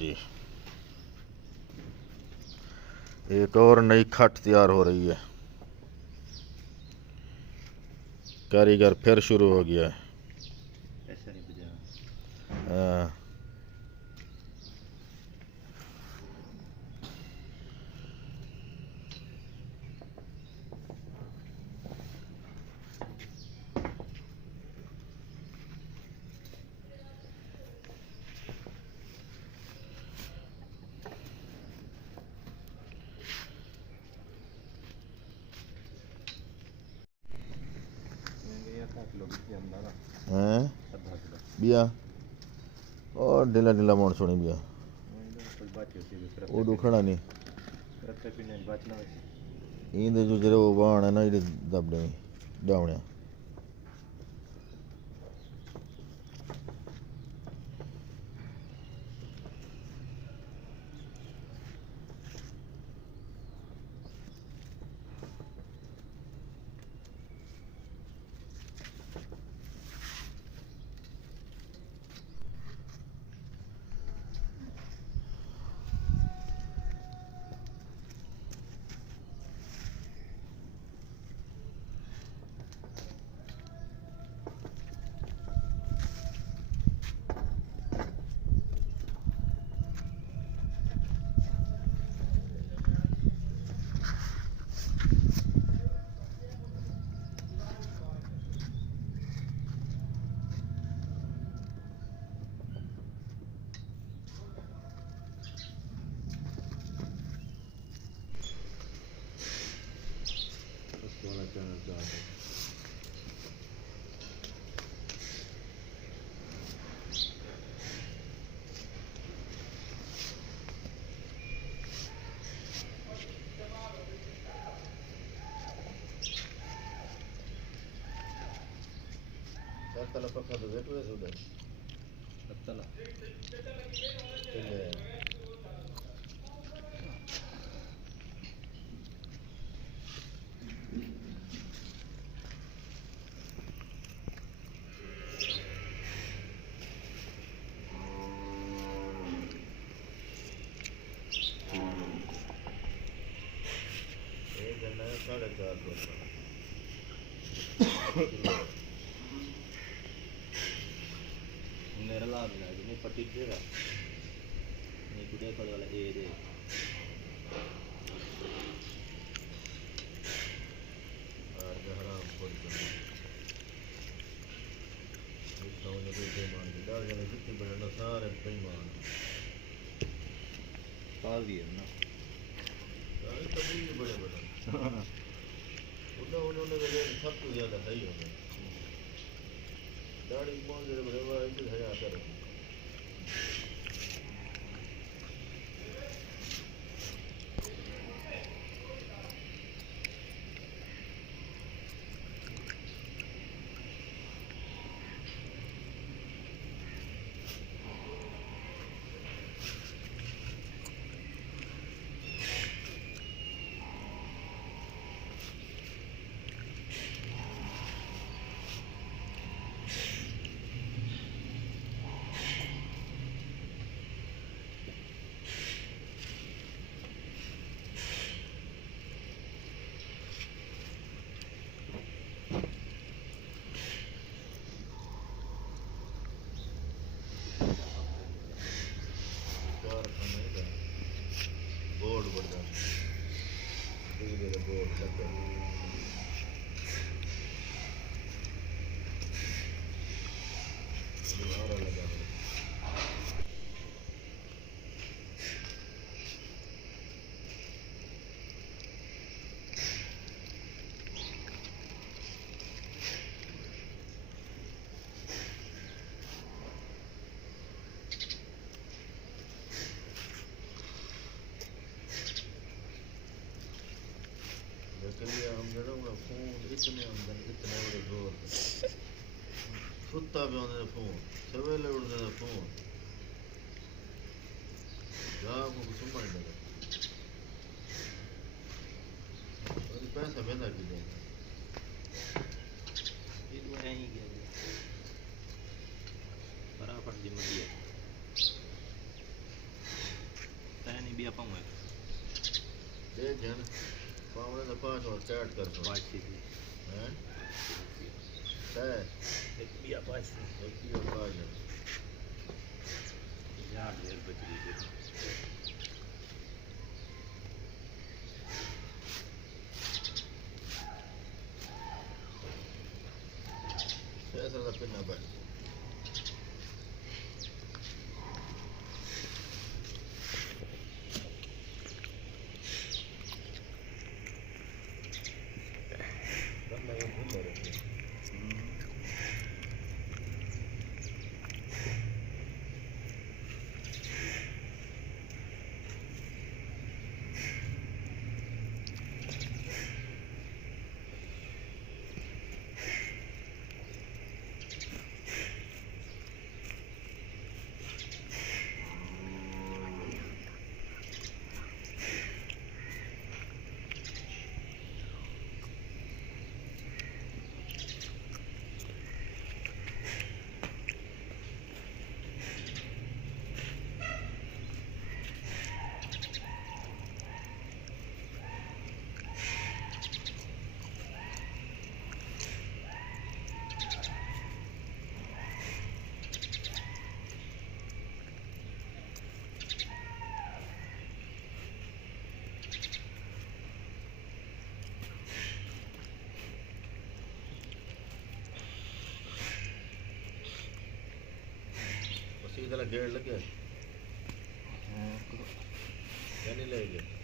जी, एक और नई खट तैयार हो रही है। कारीगर फिर शुरू हो गया है। हाँ। हैं बिया और ढीला ढीला मोड़ सुनी बिया वो दुखड़ा नहीं इंदे जो जरे वो बाण है ना ये दबड़े डावणे तला पक्का तो बैठो है उधर तला एक घंटा 4.5 मेरा लाभ मिला कि नहीं पट्टी देगा नहीं कुछ पड़ वाला ए दे और हराम कोई इतना उन्हें कोई बेईमान नहीं डाल जाने जितने बड़े ना सारे बेईमान पाल दिए ना सारे तभी बड़े बड़े उन्होंने सब कुछ ज़्यादा सही हो गया दाढ़ी कौन से बड़े बड़े इनसे है आता है बोर्ड बढ़ जाता धीरे धीरे बोर्ड लग दोबारा लगा इतने आमदन इतने बड़े जोर सुता पे आने फोन सवेरे उठने फोन जाग को सुमन लगा पैसा बेंदा की देगा ये तो है ही गया फटाफट जिम्मेदारी ਆਪਾਂ ਨੂੰ देख जन पावड़े का 5 और चैट कर दो 5 ਸੀ हैं है ਇੱਕ ਵੀ ਆ 5 ਸੀ एक ही और 5 ਯਾਰ ਦੇਰ ਬਚ ਗਈ ਜੀ ऐसा का पिन नंबर सीधा गेट लगे क्या नहीं लेगे